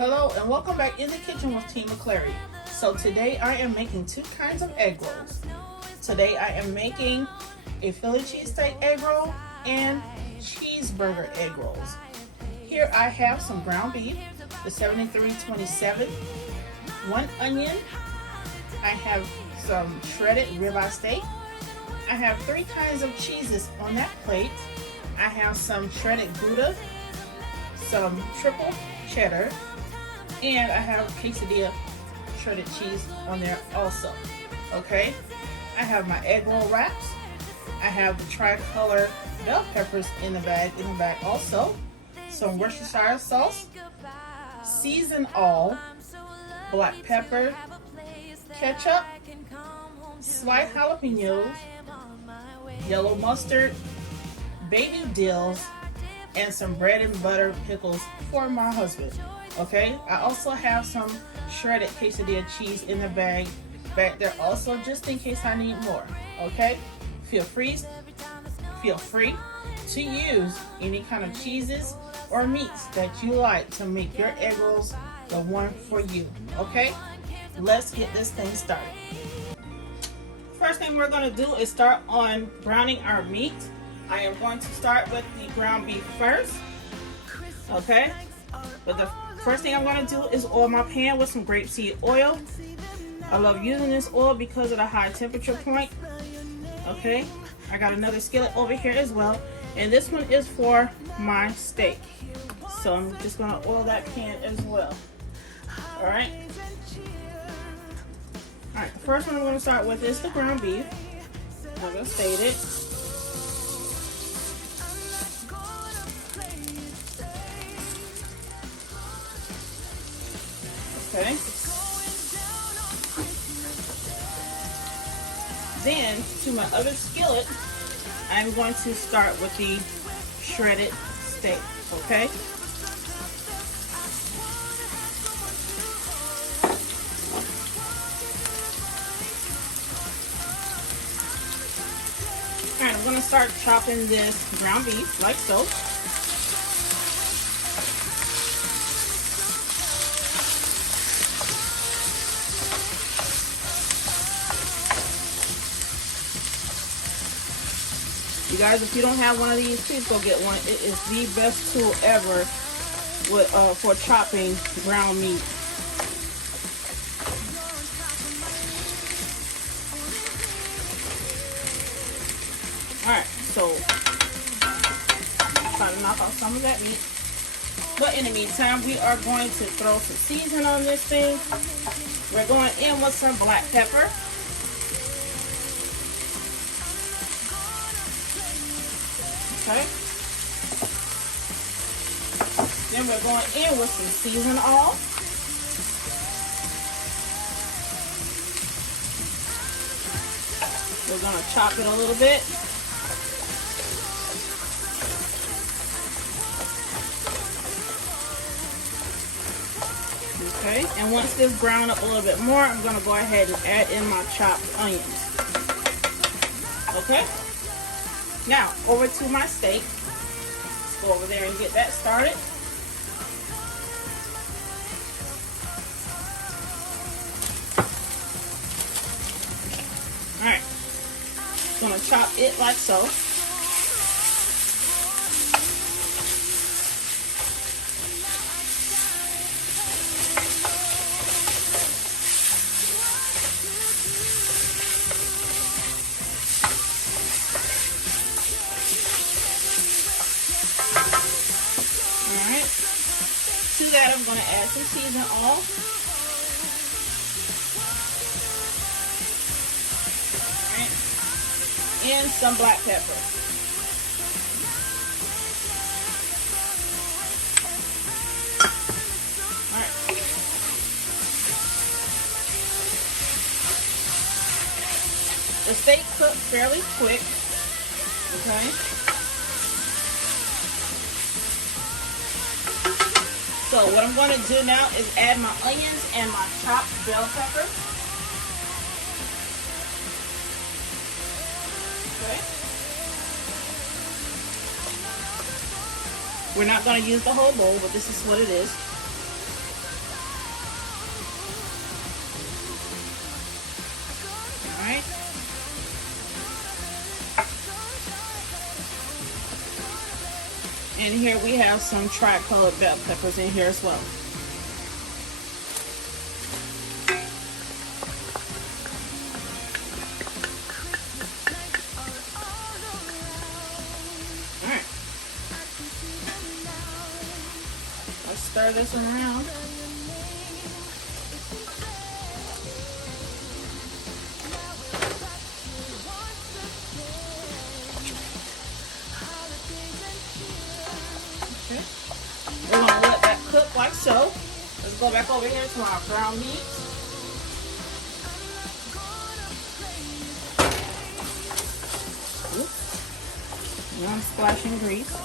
Hello and welcome back in the kitchen with Tina McClary. So today I am making two kinds of egg rolls. Today I am making a Philly cheesesteak egg roll and cheeseburger egg rolls. Here I have some ground beef, the 7327, 1 onion. I have some shredded ribeye steak. I have 3 kinds of cheeses on that plate. I have some shredded Gouda, some triple cheddar, and I have quesadilla shredded cheese on there also. Okay, I have my egg roll wraps. I have the tricolor bell peppers in the bag also. Some Worcestershire sauce, season all, black pepper, ketchup, sliced jalapenos, yellow mustard, baby dills, and some bread and butter pickles for my husband. Okay, I also have some shredded quesadilla cheese in the bag back there also, just in case I need more. Okay, feel free to use any kind of cheeses or meats that you like to make your egg rolls the one for you. Okay, let's get this thing started. First thing we're going to do is start on browning our meat. I am going to start with the ground beef first. Okay, but the first thing I'm going to do is oil my pan with some grapeseed oil. I love using this oil because of the high temperature point. Okay, I got another skillet over here as well, and this one is for my steak. So I'm just going to oil that pan as well. Alright, the first one I'm going to start with is the ground beef, as I stated. Okay. Then, to my other skillet, I'm going to start with the shredded steak. Okay. Alright, I'm going to start chopping this ground beef like so. You guys, if you don't have one of these, please go get one. It is the best tool ever for chopping ground meat. Alright, so try to knock off some of that meat. But in the meantime, we are going to throw some seasoning on this thing. We're going in with some black pepper. Okay. Then we're going in with some season all. We're going to chop it a little bit. Okay, and once this brown up a little bit more, I'm going to go ahead and add in my chopped onions. Okay. Now, over to my steak. Let's go over there and get that started. Alright. Gonna chop it like so. To that, I'm going to add some season all. Alright. And some black pepper. Alright. The steak cooked fairly quick. Okay. So what I'm going to do now is add my onions and my chopped bell pepper. Okay. We're not going to use the whole bowl, but this is what it is. Alright. And here we have some tri-colored bell peppers in here as well. Alright. Let's stir this around. We're going to let that cook like so. Let's go back over here to our ground meat. Oops. Now I'm splashing grease.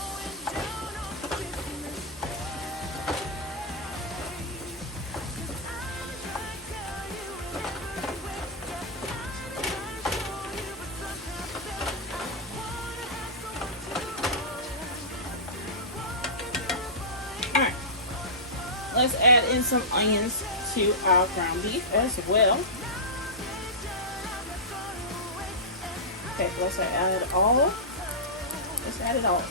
Let's add in some onions to our ground beef as well. Okay, let's add it all. Let's add it all.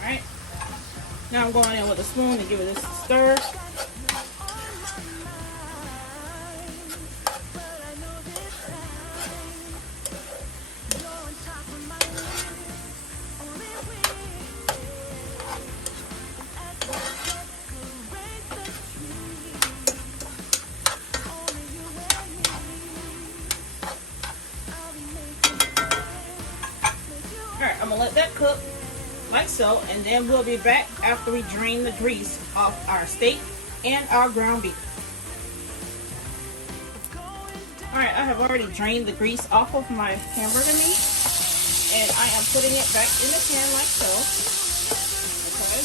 Alright. Now I'm going in with a spoon to give it a stir. Alright, I'm going to let that cook like so, and then we'll be back after we drain the grease off our steak and our ground beef. Alright, I have already drained the grease off of my hamburger meat, and I am putting it back in the pan like so. Okay.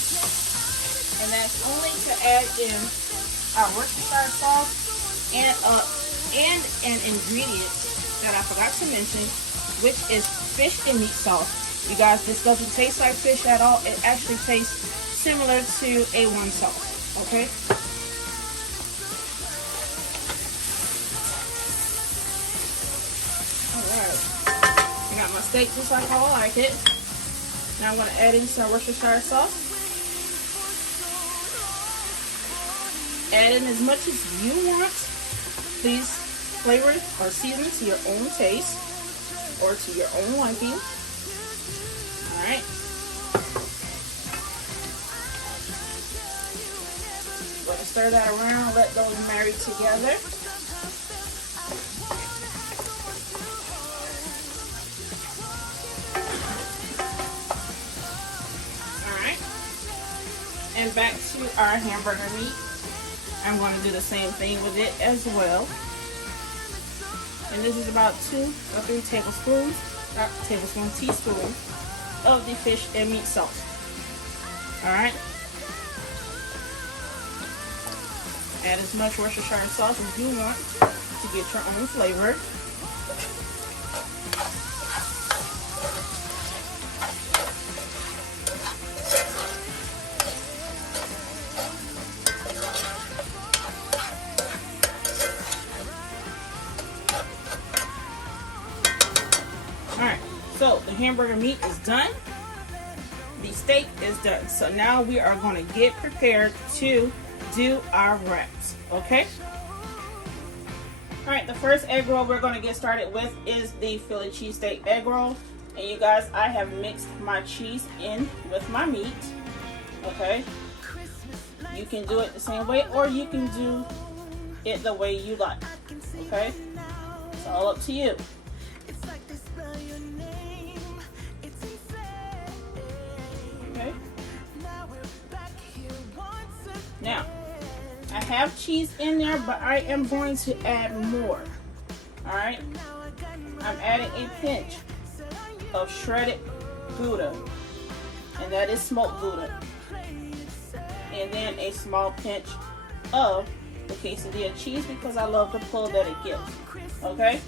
And that's only to add in our Worcestershire sauce and an ingredient that I forgot to mention, which is fish and meat sauce. You guys, this doesn't taste like fish at all. It actually tastes similar to A1 sauce, okay? Alright. I got my steak just like how I like it. Now I'm going to add in some Worcestershire sauce. Add in as much as you want. Please flavor or season to your own taste or to your own liking. Alright. Going to stir that around, let those marry together. Alright. And back to our hamburger meat. I'm going to do the same thing with it as well. And this is about 2 or 3 tablespoons, not tablespoon, teaspoons of the fish and meat sauce. Alright. Add as much Worcestershire sauce as you want to get your own flavor. Alright, so the hamburger meat is done. The steak is done. So now we are going to get prepared to do our wraps, okay? Alright, the first egg roll we're going to get started with is the Philly cheesesteak egg roll. And you guys, I have mixed my cheese in with my meat, okay? You can do it the same way or you can do it the way you like, okay? It's all up to you. Okay. Now, I have cheese in there, but I am going to add more. Alright? I'm adding a pinch of shredded Gouda, and that is smoked Gouda. And then a small pinch of the quesadilla cheese because I love the pull that it gives. Okay?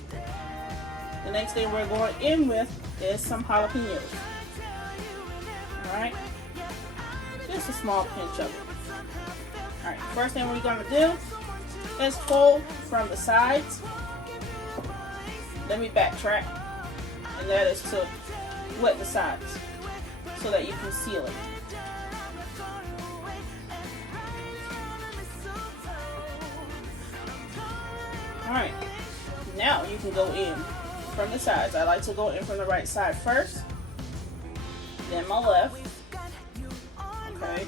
The next thing we're going in with is some jalapenos. Alright? Just a small pinch of it. Alright, first thing we're going to do Let's fold from the sides. Let me backtrack, and that is to wet the sides so that you can seal it. Alright, now you can go in from the sides. I like to go in from the right side first, then my left, okay,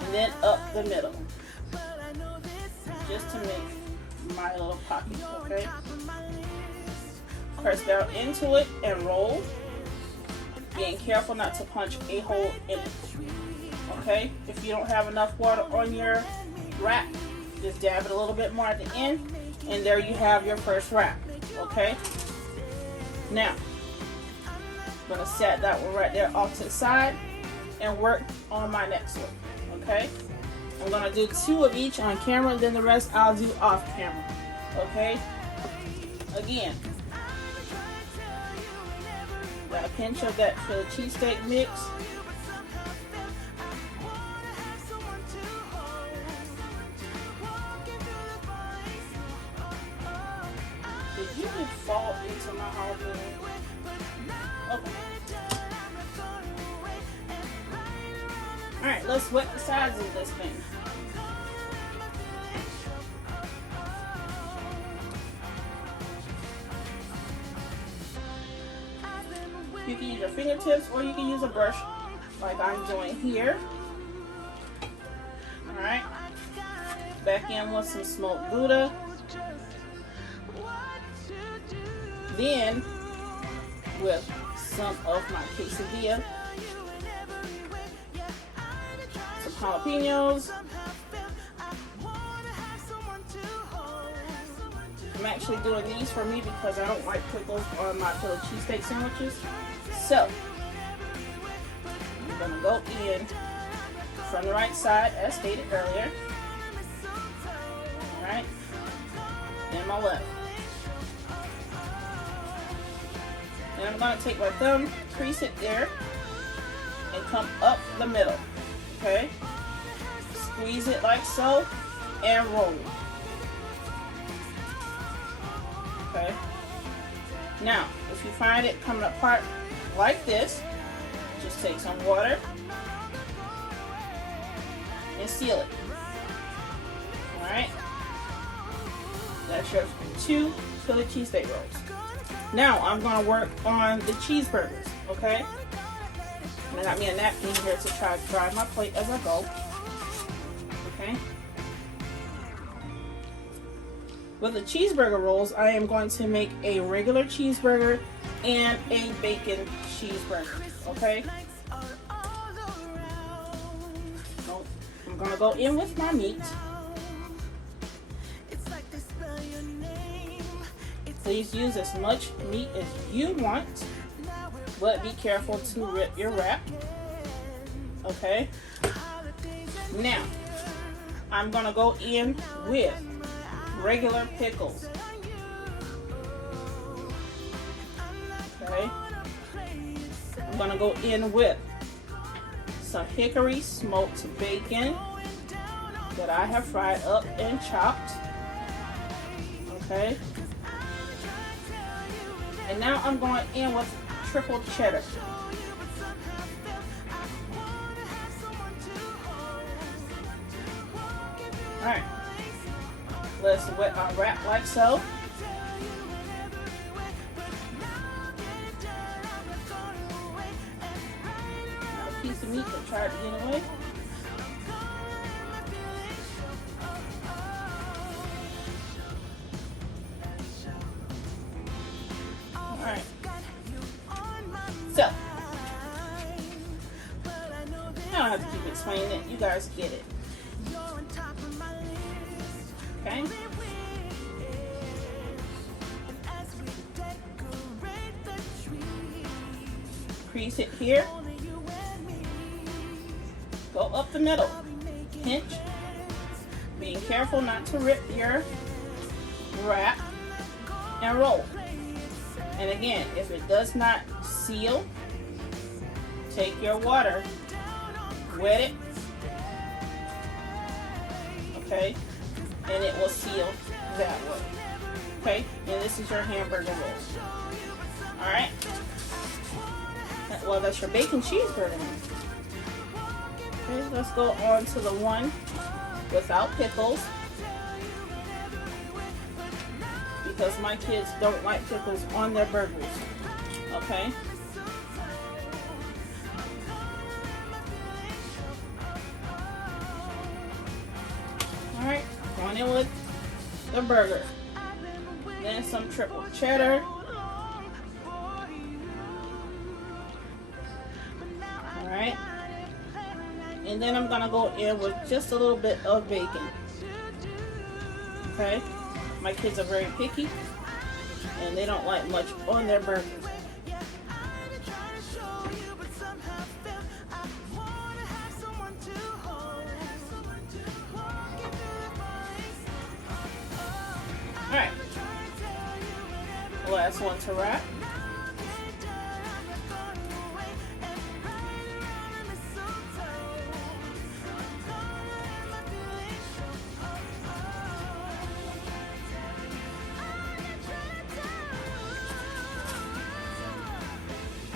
and then up the middle, just to make my little pocket, okay. Press down into it and roll, being careful not to punch a hole in it, okay. If you don't have enough water on your wrap, just dab it a little bit more at the end, and there you have your first wrap, okay. Now, I'm going to set that one right there off to the side and work on my next one, okay. I'm going to do 2 of each on camera, then the rest I'll do off camera, okay. Again, got a pinch of that Philly cheesesteak mix. Did you just fall into my hallway? Okay. Alright, let's wet the sides of this thing. You can use your fingertips or you can use a brush like I'm doing here. Alright. Back in with some smoked Gouda. Then with some of my quesadilla, some jalapenos. I'm actually doing these for me because I don't like pickles on my Philly cheesesteak sandwiches. So I'm gonna go in from the right side as stated earlier. Alright, then my left. And I'm going to take my thumb, crease it there, and come up the middle, okay? Squeeze it like so, and roll it. Okay? Now, if you find it coming apart like this, just take some water and seal it. Alright? That's your 2 Philly cheesesteak rolls. Now I'm going to work on the cheeseburgers, okay? And I got me a napkin here to try to dry my plate as I go, okay? With the cheeseburger rolls, I am going to make a regular cheeseburger and a bacon cheeseburger, okay? So I'm going to go in with my meat. Please use as much meat as you want, but be careful to rip your wrap. Okay. Now, I'm going to go in with regular pickles. Okay. I'm going to go in with some hickory smoked bacon that I have fried up and chopped. Okay. And now I'm going in with triple cheddar. Alright. Let's wet our wrap like so. Now a piece of meat that tried to get away. Alright. So, I don't have to keep explaining it. You guys get it. Okay? Crease it here. Go up the middle. Pinch. Being careful not to rip your wrap. And roll. And again, if it does not seal, take your water, wet it, okay, and it will seal that way. Okay, and this is your hamburger roll. Alright? Well, that's your bacon cheeseburger. Okay, let's go on to the one without pickles. Because my kids don't like pickles on their burgers. Okay? Alright, going in with the burger. Then some triple cheddar. Alright. And then I'm going to go in with just a little bit of bacon. Okay? My kids are very picky and they don't like much on their burgers. Alright. Last one to wrap.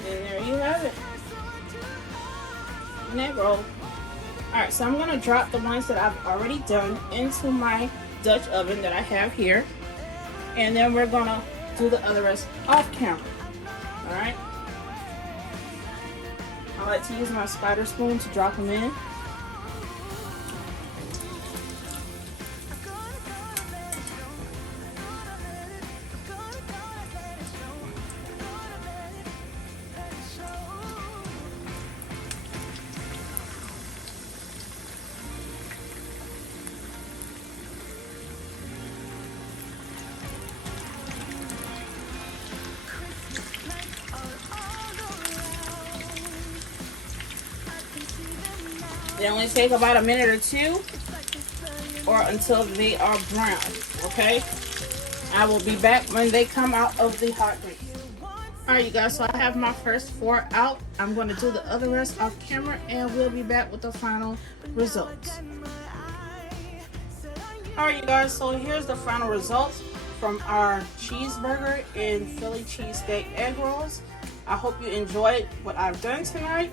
And there you have it. An egg roll. Alright, so I'm going to drop the ones that I've already done into my Dutch oven that I have here. And then we're going to do the other rest off camera. Alright. I like to use my spider spoon to drop them in. They only take about a minute or two, or until they are brown, okay? I will be back when they come out of the hot grease. Alright, you guys, so I have my first 4 out. I'm going to do the other rest off camera, and we'll be back with the final results. Alright, you guys, so here's the final results from our cheeseburger and Philly cheesesteak egg rolls. I hope you enjoyed what I've done tonight.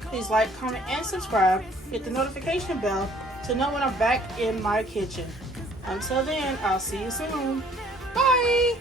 Please like, comment, and subscribe. Hit the notification bell to know when I'm back in my kitchen. Until then, I'll see you soon. Bye!